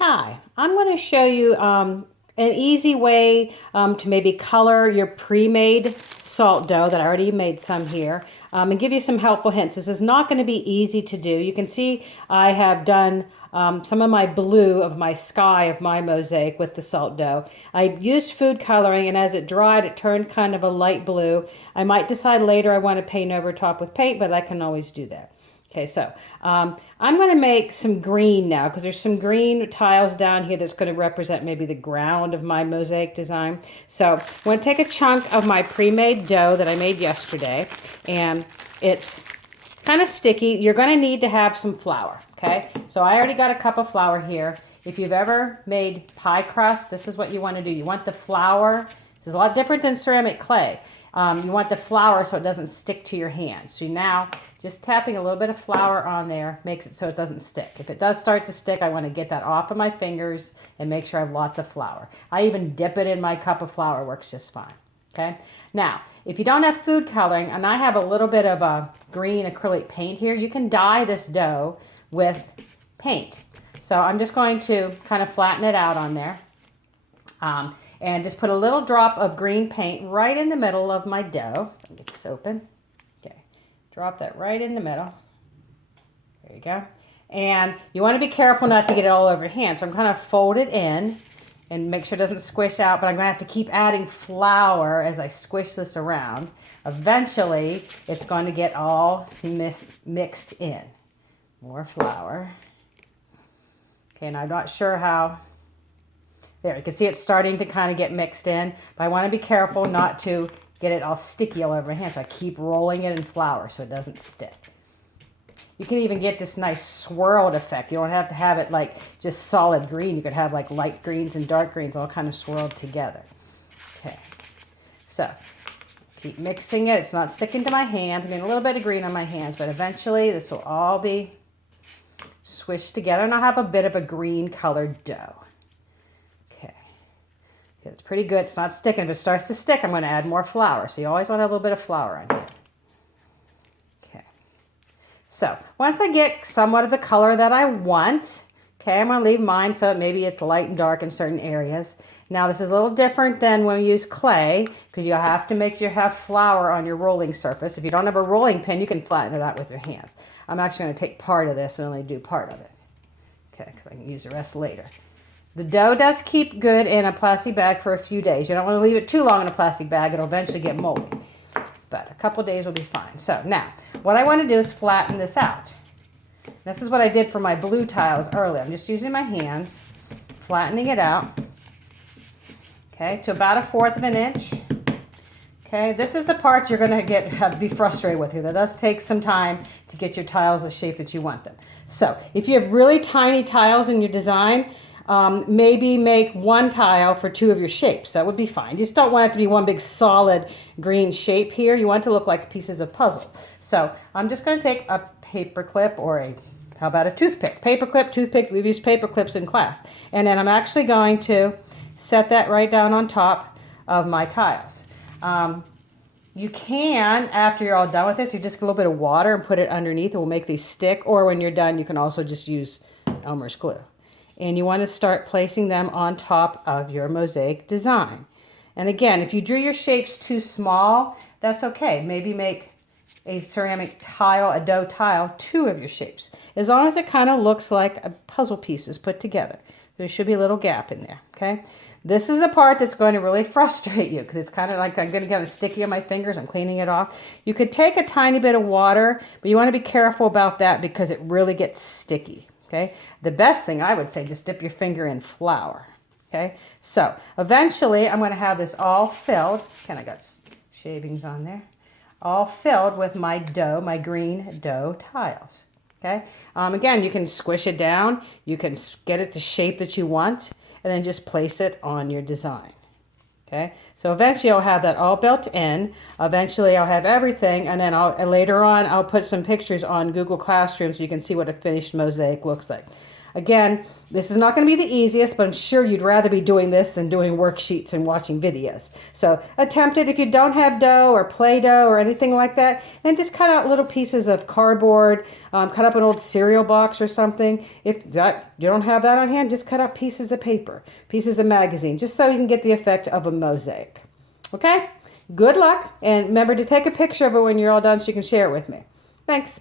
Hi, I'm going to show you an easy way to maybe color your pre-made salt dough that I already made some here and give you some helpful hints. This is not going to be easy to do. You can see I have done some of my blue of my sky of my mosaic with the salt dough. I used food coloring, and as it dried it turned kind of a light blue. I might decide later I want to paint over top with paint, but I can always do that. Okay, so I'm going to make some green now because there's some green tiles down here that's going to represent maybe the ground of my mosaic design. So I'm going to take a chunk of my pre-made dough that I made yesterday, and it's kind of sticky. You're going to need to have some flour, okay? So I already got a cup of flour here. If you've ever made pie crust, this is what you want to do. You want the flour. This is a lot different than ceramic clay. You want the flour so it doesn't stick to your hands. So now just tapping a little bit of flour on there makes it so it doesn't stick. If it does start to stick, I want to get that off of my fingers and make sure I have lots of flour. I even dip it in my cup of flour, works just fine. Okay. Now, if you don't have food coloring, and I have a little bit of a green acrylic paint here, you can dye this dough with paint. So I'm just going to kind of flatten it out on there. And just put a little drop of green paint right in the middle of my dough. Let me get this open. Okay, drop that right in the middle. There you go. And you want to be careful not to get it all over your hand. So I'm kind of fold it in and make sure it doesn't squish out, but I'm going to have to keep adding flour as I squish this around. Eventually, it's going to get all mixed in. More flour. Okay, and I'm not sure how. There, you can see it's starting to kind of get mixed in, but I want to be careful not to get it all sticky all over my hand, so I keep rolling it in flour so it doesn't stick. You can even get this nice swirled effect. You don't have to have it like just solid green. You could have like light greens and dark greens all kind of swirled together. Okay, so keep mixing it. It's not sticking to my hands. I'm getting a little bit of green on my hands, but eventually this will all be swished together, and I'll have a bit of a green colored dough. It's pretty good. It's not sticking. If it starts to stick, I'm going to add more flour. So you always want to have a little bit of flour on here. Okay. So once I get somewhat of the color that I want, okay, I'm going to leave mine so maybe it's light and dark in certain areas. Now this is a little different than when we use clay because you have to make sure you have flour on your rolling surface. If you don't have a rolling pin, you can flatten it out with your hands. I'm actually going to take part of this and only do part of it. Okay, because I can use the rest later. The dough does keep good in a plastic bag for a few days. You don't want to leave it too long in a plastic bag. It'll eventually get moldy. But a couple days will be fine. So now, what I want to do is flatten this out. This is what I did for my blue tiles earlier. I'm just using my hands, flattening it out. Okay, to about 1/4 of an inch. Okay, this is the part you're going to be frustrated with here. That does take some time to get your tiles the shape that you want them. So if you have really tiny tiles in your design, maybe make one tile for 2 of your shapes. That would be fine. You just don't want it to be one big solid green shape here. You want it to look like pieces of puzzle. So I'm just going to take a paper clip or how about a toothpick? Paper clip, toothpick, we've used paper clips in class. And then I'm actually going to set that right down on top of my tiles. You can, after you're all done with this, you just get a little bit of water and put it underneath. It will make these stick. Or when you're done, you can also just use Elmer's glue. And you want to start placing them on top of your mosaic design. And again, if you drew your shapes too small, that's okay. Maybe make a ceramic tile, a dough tile, 2 of your shapes. As long as it kind of looks like a puzzle pieces put together. There should be a little gap in there, okay? This is the part that's going to really frustrate you because it's kind of like I'm going to get it sticky on my fingers. I'm cleaning it off. You could take a tiny bit of water, but you want to be careful about that because it really gets sticky. Okay, the best thing I would say, just dip your finger in flour. Okay, so eventually I'm going to have this all filled. Kind of got shavings on there. All filled with my dough, my green dough tiles. Okay, again, you can squish it down. You can get it the shape that you want and then just place it on your design. Okay, so eventually I'll have that all built in. Eventually I'll have everything, and then later on I'll put some pictures on Google Classroom so you can see what a finished mosaic looks like. Again, this is not going to be the easiest, but I'm sure you'd rather be doing this than doing worksheets and watching videos. So attempt it. If you don't have dough or Play-Doh or anything like that, then just cut out little pieces of cardboard, cut up an old cereal box or something. If that you don't have that on hand, just cut out pieces of paper, pieces of magazine, just so you can get the effect of a mosaic. Okay? Good luck, and remember to take a picture of it when you're all done so you can share it with me. Thanks.